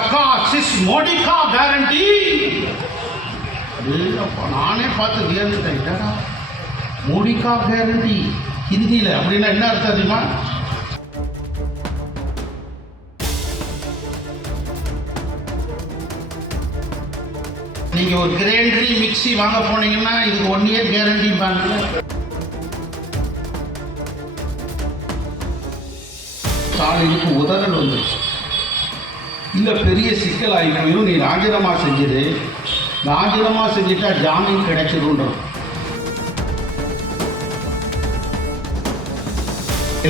சக்கா sis Modi கா guarantee. நானே பார்த்து வியந்துட்டேன். மோடி கா கேரண்டி ஹிந்தியில் அப்படின்னா என்ன அர்த்தம் தெரியுமா? நீங்க ஒரு கிரைண்டரி மிக்சி வாங்க போனீங்கன்னா இதுக்கு 1 இயர் கேரண்டி பாங்க. ஸ்டாலினுக்கு உதறல் வந்துருச்சு. இல்ல பெரிய சிக்கல் ஆகி போயிடும், நீ ராஜினாமா செஞ்சிரு, ராஜினாமா செஞ்சுட்டா ஜாமீன் கிடைச்சிடும்.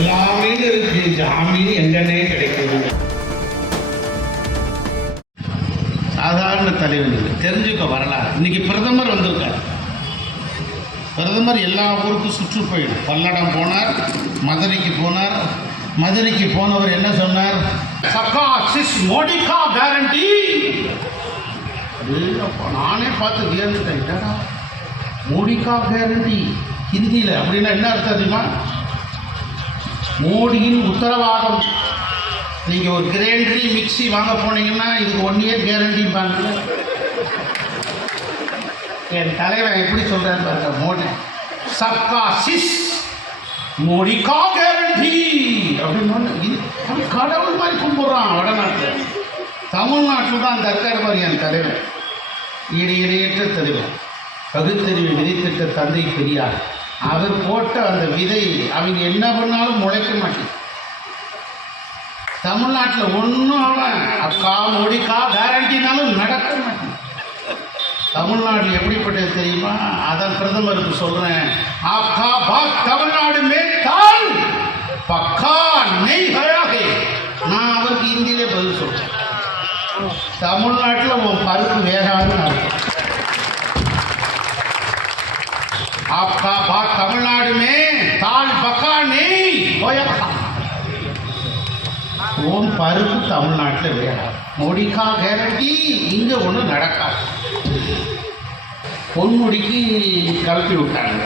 எல்லாமே இருக்கு, ஜாமீன் எங்கன்னே கிடைக்கிறது. சாதாரண தலைவர் தெரிஞ்சுக்க வரலாறு. இன்னைக்கு பிரதமர் வந்திருக்கார். பிரதமர் எல்லா ஊருக்கும் சுற்றுப்பயணம். பல்லடம் போனார், மதுரைக்கு போனார். மதுரைக்கு போனவர் என்ன சொன்னார்? சக்கா சிஸ் மோடி கா கேரண்டி. நானே பார்த்து வியந்துட்டேன். மோடி கா கேரண்டி ஹிந்தியில் அப்படின்னா என்ன அர்த்தம் தெரியுமா? மோடியின் உத்தரவாதம். நீங்க ஒரு கிரைண்டரி மிக்சி வாங்க போனீங்கன்னா இதுக்கு 1 இயர் கேரண்டி பாங்க. என் தலைவர் எப்படி சொல்றாரு பாருங்க. மோடி சக்கா சிஸ் மோடி கா கேரண்டி அப்படின்னு கடவுள் மாதிரி கும்பிடுறான் வடநாட்டில். தமிழ்நாட்டில் தான் தற்கார் மாதிரி என் தலைவர். இடையற்ற தலைவர், பகுத்தறிவை விதைத்திட்ட தந்தை பெரியார். அவர் போட்ட அந்த விதை அவங்க என்ன பண்ணாலும் முளைக்க மாட்டேன். தமிழ்நாட்டில் ஒன்றும் அவன் அக்கா மோடிக்கா கேரண்டினாலும் நடக்க மாட்டேன். தமிழ்நாட்டில் எப்படிப்பட்டது தெரியுமா? அதான் பிரதமருக்கு சொல்றேன். ஆப்கா பாத் தமிழ்நாடு மேற்கால் பக்கா நெய் ஹயாகே. நான் அவருக்கு இந்தியிலே பதில் சொல்றேன். தமிழ்நாட்டில் உன் பருப்பு வேகாது. आपका बात तमिलनाडु में दाल पका नहीं होया. ஓம் பருப்பு தமிழ்நாட்டில் வேணும். மோடிக்கா கேரண்டி இங்கே ஒன்றும் நடக்காது. பொன்முடிக்கு கலப்பி விட்டாங்க.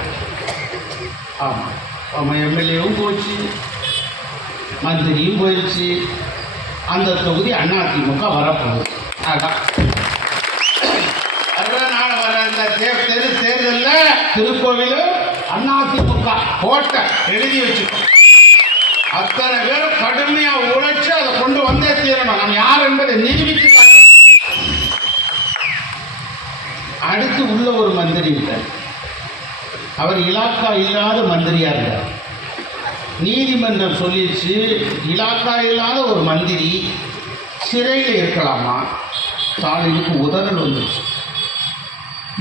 ஆமாம், ஆமாம், எம்எல்ஏவும் போச்சு, மந்திரியும் போயிடுச்சு. அந்த தொகுதி அதிமுக வரப்போகுது. அதான் தேர்தலில் திருக்கோவில் அதிமுக கோட்டை எழுதி வச்சுக்கோ. அத்தனை பேர் கடுமையா உழைச்சு அதை கொண்டு வந்தே தீரணும். நம்ம யார் என்பதை நிரூபித்து காட்டணும். அடுத்து உள்ள ஒரு மந்திரி இருக்கார். அவர் இலாக்கா இல்லாத மந்திரியா இருந்தார். நீதிமன்றம் சொல்லிடுச்சு, இலாக்கா இல்லாத ஒரு மந்திரி சிறையில் இருக்கலாமா? ஸ்டாலினுக்கு உதறல் வந்துருச்சு.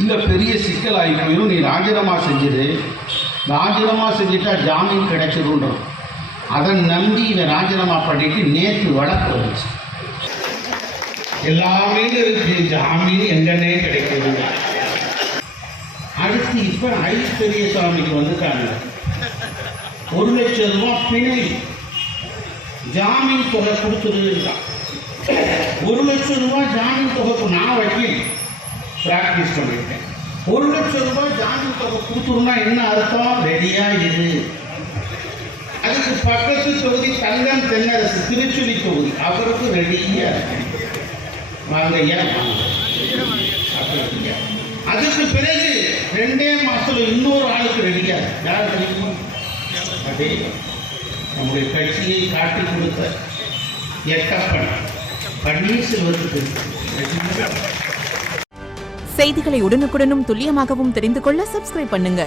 இல்லை பெரிய சிக்கல் ஆகி போயிடும், நீ ராஜினாமா செஞ்சிரு, ராஜினாமா செஞ்சுட்டா ஜாமீன் கிடைச்சிடும். அதை நம்பி இவன் ராஜினாமா பண்ணிட்டு நேற்று வழக்கு வந்துச்சு. எல்லாமே இருக்கு, ஜாமீன் எங்கன்னே கிடைக்கிறது. அடுத்து இப்போ ஐ பெரியசாமிக்கு வந்துட்டாங்க. 1 லட்சம் ரூபாய் பிணை ஜாமீன் தொகை கொடுத்துருக்கான். 1 லட்சம் ரூபாய் ஜாமீன் தொகை. நான் வக்கீல் பிராக்டிஸ் பண்ணிட்டேன். 1 லட்சம் ரூபாய் ஜாமீன் தொகை கொடுத்துருந்தா என்ன அர்த்தம்? ரெடியா இது. அதுக்கு பக்கத்து தொகுதி தங்கம் தென்னரசு திருச்சுழி தொகுதி, அவருக்கு ரெடியா வாங்க. அதுக்கு பிறகு 2 மாசத்துல இன்னொரு ஆளுக்கு ரெடியா. யார் தெரியுமா? அதே நம்முடைய கட்சியை காட்டி கொடுத்த எட்டப்பன் பன்னீர்செல்வத்துக்கு. செய்திகளை உடனுக்குடனும் துல்லியமாகவும் தெரிந்து கொள்ள சப்ஸ்கிரைப் பண்ணுங்க.